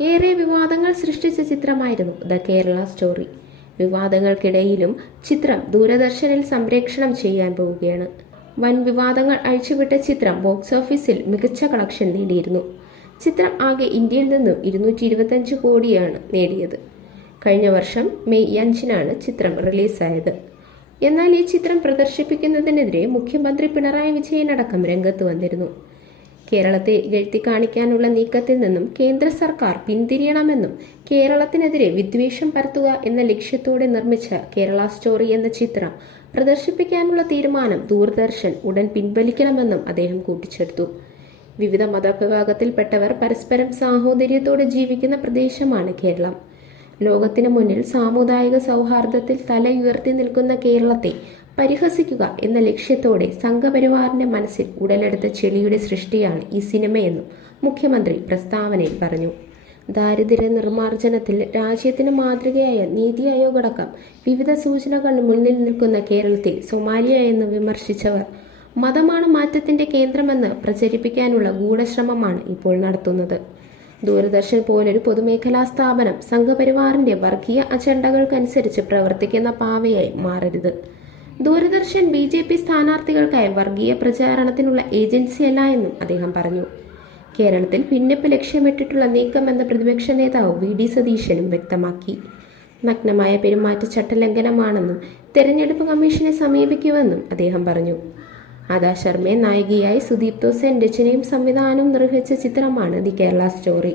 ഏറെ വിവാദങ്ങൾ സൃഷ്ടിച്ച ചിത്രമായിരുന്നു ദ കേരള സ്റ്റോറി. വിവാദങ്ങൾക്കിടയിലും ചിത്രം ദൂരദർശനിൽ സംപ്രേക്ഷണം ചെയ്യാൻ പോവുകയാണ്. വൻ വിവാദങ്ങൾ അഴിച്ചുവിട്ട ചിത്രം ബോക്സ് ഓഫീസിൽ മികച്ച കളക്ഷൻ നേടിയിരുന്നു. ചിത്രം ആകെ ഇന്ത്യയിൽ നിന്നും ഇരുന്നൂറ്റി ഇരുപത്തഞ്ച് കോടിയാണ് നേടിയത്. കഴിഞ്ഞ വർഷം മെയ് അഞ്ചിനാണ് ചിത്രം റിലീസായത്. എന്നാൽ ഈ ചിത്രം പ്രദർശിപ്പിക്കുന്നതിനെതിരെ മുഖ്യമന്ത്രി പിണറായി വിജയൻ അടക്കം രംഗത്ത് വന്നിരുന്നു. കേരളത്തെ ഇകഴ്ത്തി കാണിക്കാനുള്ള നീക്കത്തിൽ നിന്നും കേന്ദ്ര സർക്കാർ പിന്തിരിയണമെന്നും കേരളത്തിനെതിരെ വിദ്വേഷം പരത്തുക എന്ന ലക്ഷ്യത്തോടെ നിർമ്മിച്ച കേരള സ്റ്റോറി എന്ന ചിത്രം പ്രദർശിപ്പിക്കാനുള്ള തീരുമാനം ദൂരദർശൻ ഉടൻ പിൻവലിക്കണമെന്നും അദ്ദേഹം കൂട്ടിച്ചേർത്തു. വിവിധ മതവിഭാഗത്തിൽപ്പെട്ടവർ പരസ്പരം സാഹോദര്യത്തോടെ ജീവിക്കുന്ന പ്രദേശമാണ് കേരളം. ലോകത്തിനു മുന്നിൽ സാമുദായിക സൗഹാർദ്ദത്തിൽ തലയുയർത്തി നിൽക്കുന്ന കേരളത്തെ പരിഹസിക്കുക എന്ന ലക്ഷ്യത്തോടെ സംഘപരിവാറിന്റെ മനസ്സിൽ ഉടലെടുത്ത ചെളിയുടെ സൃഷ്ടിയാണ് ഈ സിനിമയെന്നും മുഖ്യമന്ത്രി പ്രസ്താവനയിൽ പറഞ്ഞു. ദാരിദ്ര്യ നിർമ്മാർജനത്തിൽ രാജ്യത്തിന് മാതൃകയായ നീതി ആയോഗ് അടക്കം വിവിധ സൂചനകൾ മുന്നിൽ നിൽക്കുന്ന കേരളത്തിൽ സൊമാലിയ എന്ന് വിമർശിച്ചവർ മതമാണ് മാറ്റത്തിന്റെ കേന്ദ്രമെന്ന് പ്രചരിപ്പിക്കാനുള്ള ഗൂഢശ്രമമാണ് ഇപ്പോൾ നടത്തുന്നത്. ദൂരദർശൻ പോലൊരു പൊതുമേഖലാ സ്ഥാപനം സംഘപരിവാറിന്റെ വർഗീയ അജണ്ടകൾക്കനുസരിച്ച് പ്രവർത്തിക്കുന്ന പാവയായി മാറരുത്. ദൂരദർശൻ ബി ജെ പി സ്ഥാനാർത്ഥികൾക്കായി വർഗീയ പ്രചാരണത്തിനുള്ള ഏജൻസിയല്ല എന്നും അദ്ദേഹം പറഞ്ഞു. കേരളത്തിൽ ഭിന്നിപ്പ് ലക്ഷ്യമിട്ടിട്ടുള്ള എന്ന പ്രതിപക്ഷ നേതാവ് വി ഡി സതീശനും വ്യക്തമാക്കി. നഗ്നമായ പെരുമാറ്റ ചട്ടലംഘനമാണെന്നും തെരഞ്ഞെടുപ്പ് കമ്മീഷനെ സമീപിക്കുമെന്നും അദ്ദേഹം പറഞ്ഞു. അദാ ശർമ്മയെ നായികയായി സുദീപ് തോസൻ രചനയും സംവിധാനവും നിർവഹിച്ച ചിത്രമാണ് ദി കേരള സ്റ്റോറി.